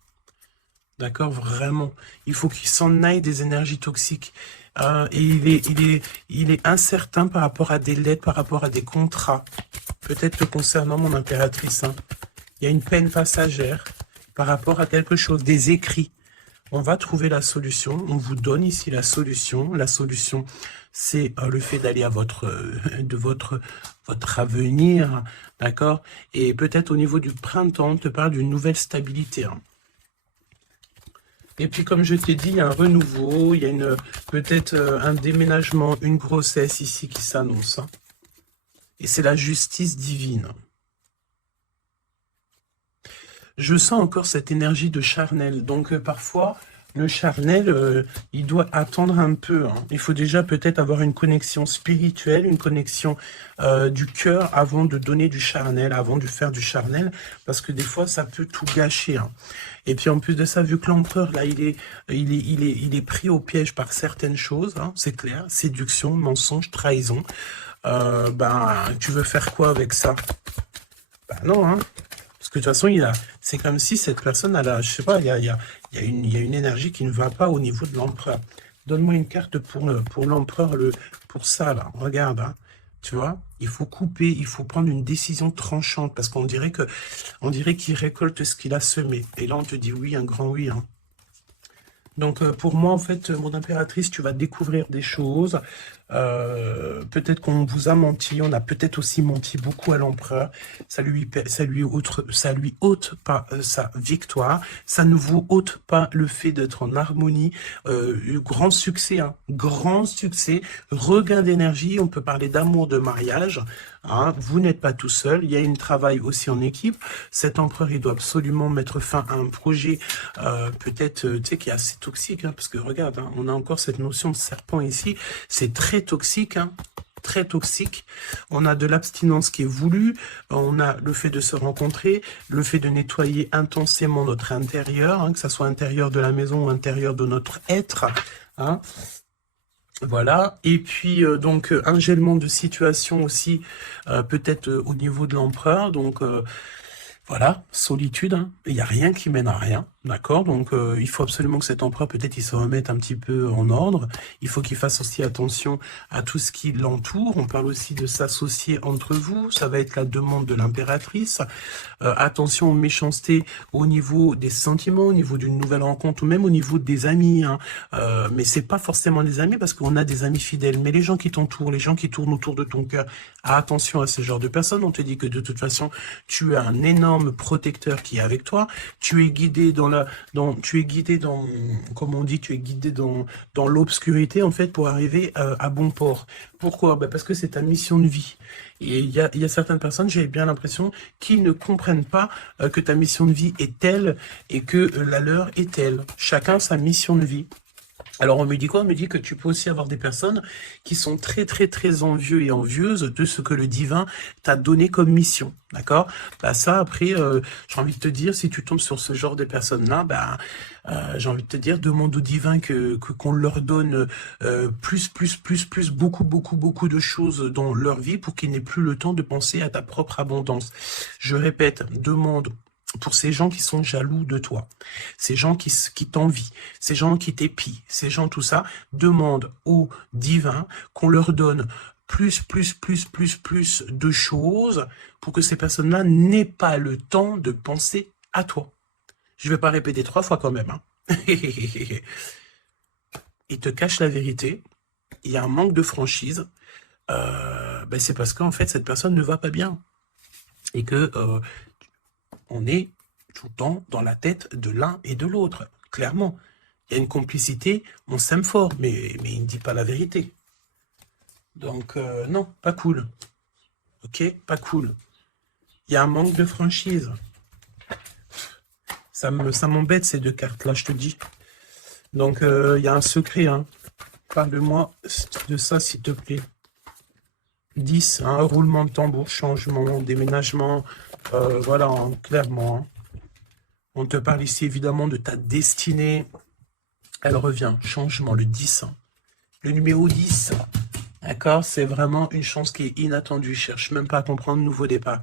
D'accord, vraiment. Il faut qu'il s'en aille des énergies toxiques. Et il est incertain par rapport à des lettres, par rapport à des contrats. Peut-être concernant mon impératrice. Hein. Il y a une peine passagère par rapport à quelque chose, des écrits. On va trouver la solution. On vous donne ici la solution. La solution, c'est le fait d'aller à votre avenir. D'accord? Et peut-être au niveau du printemps, on te parle d'une nouvelle stabilité. Hein. Et puis, comme je t'ai dit, il y a un renouveau, il y a peut-être un déménagement, une grossesse ici qui s'annonce. Hein. Et c'est la justice divine. Je sens encore cette énergie de charnel. Donc, parfois, le charnel, il doit attendre un peu. Hein. Il faut déjà peut-être avoir une connexion spirituelle, une connexion du cœur avant de donner du charnel, avant de faire du charnel, parce que des fois, ça peut tout gâcher. Hein. Et puis, en plus de ça, vu que l'empereur, là, il est pris au piège par certaines choses, hein, c'est clair, séduction, mensonge, trahison, tu veux faire quoi avec ça? Ben non, hein. Parce que de toute façon, c'est comme si cette personne, je sais pas, il y a une énergie qui ne va pas au niveau de l'empereur. Donne-moi une carte pour l'empereur, pour ça, là. Regarde, hein. Tu vois, il faut couper, il faut prendre une décision tranchante, parce qu'on dirait qu'il récolte ce qu'il a semé. Et là, on te dit oui, un grand oui. Hein. Donc, pour moi, en fait, mon impératrice, tu vas découvrir des choses. Peut-être qu'on vous a menti, on a peut-être aussi menti beaucoup à l'empereur. Ça lui ôte pas sa victoire, ça ne vous ôte pas le fait d'être en harmonie. Grand succès, hein, grand succès, regain d'énergie, on peut parler d'amour, de mariage. Hein, vous n'êtes pas tout seul, il y a un travail aussi en équipe. Cet empereur, il doit absolument mettre fin à un projet, peut-être, tu sais, qui est assez toxique, hein, parce que regarde, hein, on a encore cette notion de serpent ici, c'est très toxique, hein, très toxique. On a de l'abstinence qui est voulue, on a le fait de se rencontrer, le fait de nettoyer intensément notre intérieur, hein, que ça soit intérieur de la maison ou intérieur de notre être, hein. Voilà, et puis donc un gèlement de situation aussi, peut-être au niveau de l'empereur, donc voilà, solitude, hein. Il n'y a rien qui mène à rien, d'accord? Donc il faut absolument que cet empereur, peut-être il se remette un petit peu en ordre, il faut qu'il fasse aussi attention à tout ce qui l'entoure, on parle aussi de s'associer entre vous, ça va être la demande de l'impératrice, attention aux méchancetés au niveau des sentiments, au niveau d'une nouvelle rencontre, ou même au niveau des amis, hein. Mais c'est pas forcément des amis, parce qu'on a des amis fidèles, mais les gens qui t'entourent, les gens qui tournent autour de ton cœur, attention à ce genre de personnes, on te dit que de toute façon, tu as un énorme protecteur qui est avec toi, tu es guidé comme on dit, tu es guidé dans l'obscurité, en fait, pour arriver à bon port. Pourquoi? Ben parce que c'est ta mission de vie. Et il y a certaines personnes, j'ai bien l'impression, qui ne comprennent pas que ta mission de vie est telle et que la leur est telle. Chacun sa mission de vie. Alors on me dit quoi? On me dit que tu peux aussi avoir des personnes qui sont très très très envieux et envieuses de ce que le divin t'a donné comme mission, d'accord? Bah ça après, j'ai envie de te dire, si tu tombes sur ce genre de personnes-là, bah j'ai envie de te dire, demande au divin qu'on leur donne beaucoup de choses dans leur vie pour qu'ils n'aient plus le temps de penser à ta propre abondance. Je répète, demande pour ces gens qui sont jaloux de toi, ces gens qui t'envient, ces gens qui t'épient, ces gens tout ça, demande au divin qu'on leur donne plus de choses pour que ces personnes-là n'aient pas le temps de penser à toi. Je ne vais pas répéter 3 fois quand même, hein. Il te cache la vérité, il y a un manque de franchise, ben c'est parce qu'en fait cette personne ne va pas bien et que on est tout le temps dans la tête de l'un et de l'autre, clairement. Il y a une complicité, on s'aime fort, mais il ne dit pas la vérité. Donc, non, pas cool. Ok, pas cool. Il y a un manque de franchise. Ça m'embête ces 2 cartes-là, je te dis. Donc, il y a un secret, hein. Parle-moi de ça, s'il te plaît. 10, hein, roulement de tambour, changement, déménagement, voilà, hein, clairement. Hein. On te parle ici évidemment de ta destinée. Elle revient, changement, le 10. Hein. Le numéro 10, d'accord, c'est vraiment une chance qui est inattendue. Cherche même pas à comprendre, nouveau départ.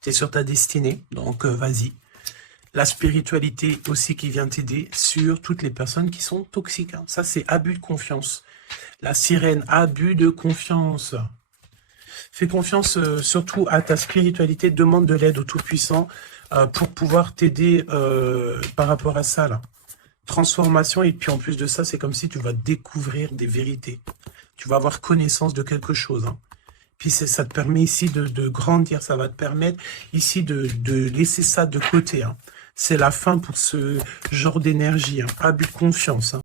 Tu es sur ta destinée, donc vas-y. La spiritualité aussi qui vient t'aider sur toutes les personnes qui sont toxiques. Hein. Ça, c'est abus de confiance. La sirène, abus de confiance. Fais confiance surtout à ta spiritualité, demande de l'aide au Tout-Puissant pour pouvoir t'aider par rapport à ça. Là. Transformation, et puis en plus de ça, c'est comme si tu vas découvrir des vérités. Tu vas avoir connaissance de quelque chose. Hein. Puis ça te permet ici de grandir, ça va te permettre ici de laisser ça de côté. Hein. C'est la fin pour ce genre d'énergie, hein. Abus de confiance. Hein.